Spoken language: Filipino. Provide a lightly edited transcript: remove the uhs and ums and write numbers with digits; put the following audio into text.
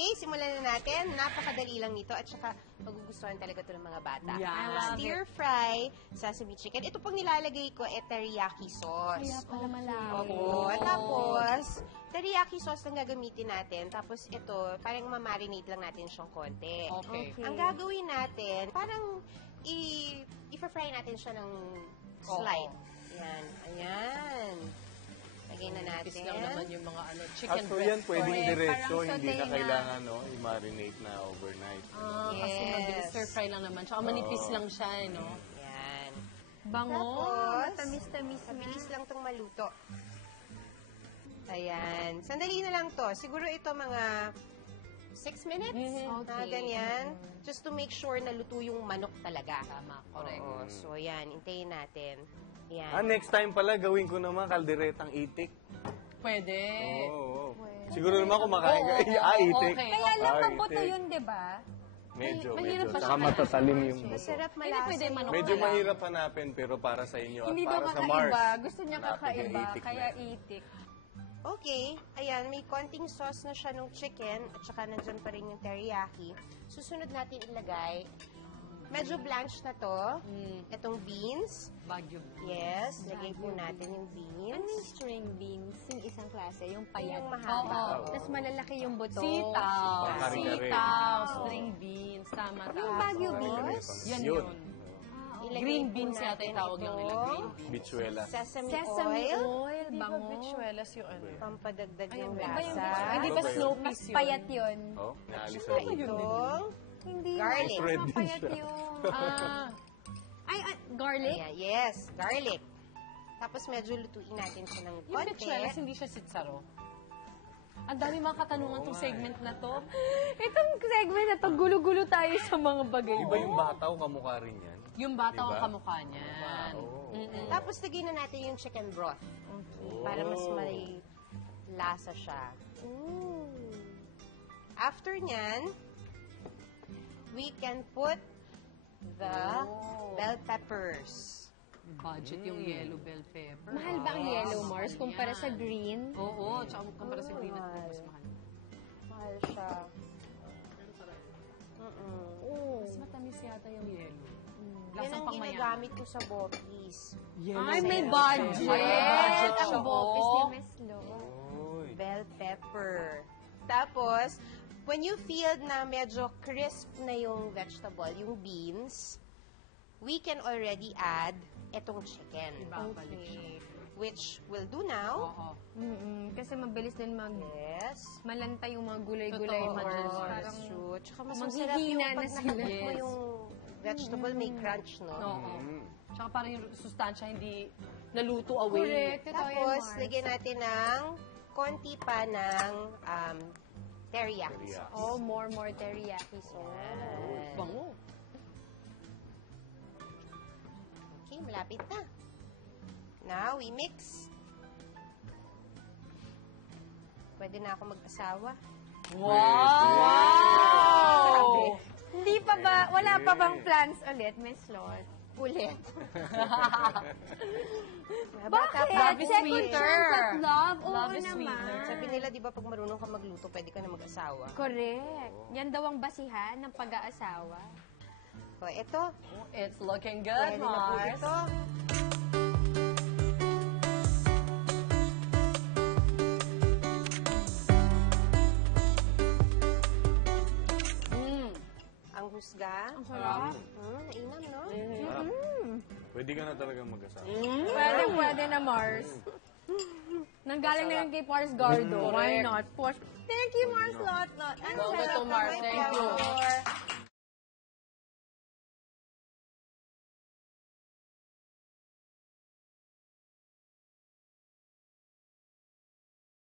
Okay, simulan na natin. Napakadali lang nito at saka magugustuhan talaga ito ng mga bata. Yeah. Stir fry sesame chicken. Ito pang nilalagay ko teriyaki sauce. Kaya pala malaki. Opo. Tapos, teriyaki sauce lang gagamitin natin. Tapos ito, parang mamarinate lang natin siyang konti. Okay. Ang gagawin natin, parang i-fry natin siya ng slight. Ayan. Ayan. Lagay na natin. Pis lang naman yung mga chicken So breast. yan pwedeng diretso, Parang hindi saute na kailangan i-marinate na overnight. Kasi mabilis stir-fry lang naman. Tsaka manipis lang siya, no? Ayan. Bango. Tapos, Matamis-tamis na. mabilis lang itong maluto. Ayan. Sandali na lang to. Siguro ito mga 6 minutes. Okay. Ganyan. Just to make sure na luto yung manok talaga. Tama, correct. Oo. So, yan. Intayin natin. Ah, Yan. next time pala, gawin ko naman kalderetang itik. Pwede. Oo. Siguro naman kumakain ka. Itik. Okay. Kaya lang Ah, mabuto itik. yun, di ba? Medyo, mahirap medyo. pa Saka siya. matasalim yung buto. Masarap Hindi malasa. pwede manok Medyo na lang. mahirap hanapin, pero para sa inyo at Hindi daw para sa Mars. kakaiba. Gusto niya hanapin yung kakaiba, itik kaya na. itik. Okay. Ayan, may konting sauce na siya ng chicken at saka nandyan pa rin yung teriyaki. Susunod natin ilagay. Medyo blanch na to. Itong beans. Baguio. Yes, lagay po natin yung Ano beans. yung string beans? Yung isang klase, yung payat. Yung mahaba. Oo. Tapos malalaki yung buto. Sitaw. Kare-kare. Sitaw. String beans. Tama. Yung Baguio beans? Yan Yun. yun. Ilagay Green po beans yata natin yung tawag lang nila. ito. Green beans. Bichuela. Sesame, Sesame oil. oil, bango. Bichuelas yung ano. Pampadag yung Ayun, Iba yung lasa. Hindi Ano ba ba yun? snow Mas peas yun? payat yun. Oh, naalis Saka ako. itong Hindi. Garlic. Mas Red din mapayat siya. yun. Ah, Ay, garlic? Ayan, yes, garlic. Tapos medyo lutuin natin siya ng yung konti. bichuelas hindi siya sitsaro. Ang dami mga katanungan tong segment na to. Itong segment na to, gulo-gulo tayo sa mga bagay. Iba yung bataw, kamukha rin yan. Yung bata ang Diba? kamukha niyan. Oo. Tapos lagyan na natin yung chicken broth. Para mas may lasa siya. After nyan, we can put the bell peppers. Budget yung yellow bell pepper. Mahal ba ang yellow, Mars, Mahal kumpara yan. sa green? Oo, tsaka kumpara sa green at Mahal. mas mahal. Mahal siya. Mas matamis yata yung yellow. Yan Lasang ang pangmayaman. ginagamit ko sa bopis. Ay, may budget! May budget siya, Ang bopis oh. ni Miss Lo. Uy. Bell pepper. Tapos, when you feel na medyo crisp na yung vegetable, yung beans, we can already add itong chicken. Ibabalik siya. Which we'll do now. Oo. Kasi mabilis din Yes. malanta yung mga gulay-gulay Totoo. mo. Yes. Parang True. Tsaka mas masarap maghihina yung na pag sila. nakakit mo Yes. yung vegetable, may crunch, no? Oo. Tsaka parang yung sustansya hindi naluto away. Correct. Totoo yan, Tapos, Mars. lagyan natin ng konti pa ng teriyaki Teriyaki. sauce. Oh, more teriyaki sauce. Yan. Bango. Okay, malapit na. Now, we mix. Pwede na ako mag-asawa. Wow! Hindi pa ba, wala pa bang plans ulit, Miss Lot? Ulit. Bakit? Love is Second sweeter. chance at love? Oo Love is naman. sweeter. Sabi nila, di ba, pag marunong ka magluto, pwede ka na mag-asawa. Correct. Yan daw ang basihan ng pag-aasawa. So, ito. It's looking good, Pwede na po Mars. ito. Ang husga. Ang sarap. Nainam, no? Pwede ka na talaga mag-asawa. Pwede na, Mars. Nanggaling na yun kay Mars Gardo. Why not? Thank you, Mars Lot. Welcome to Mars. Thank you.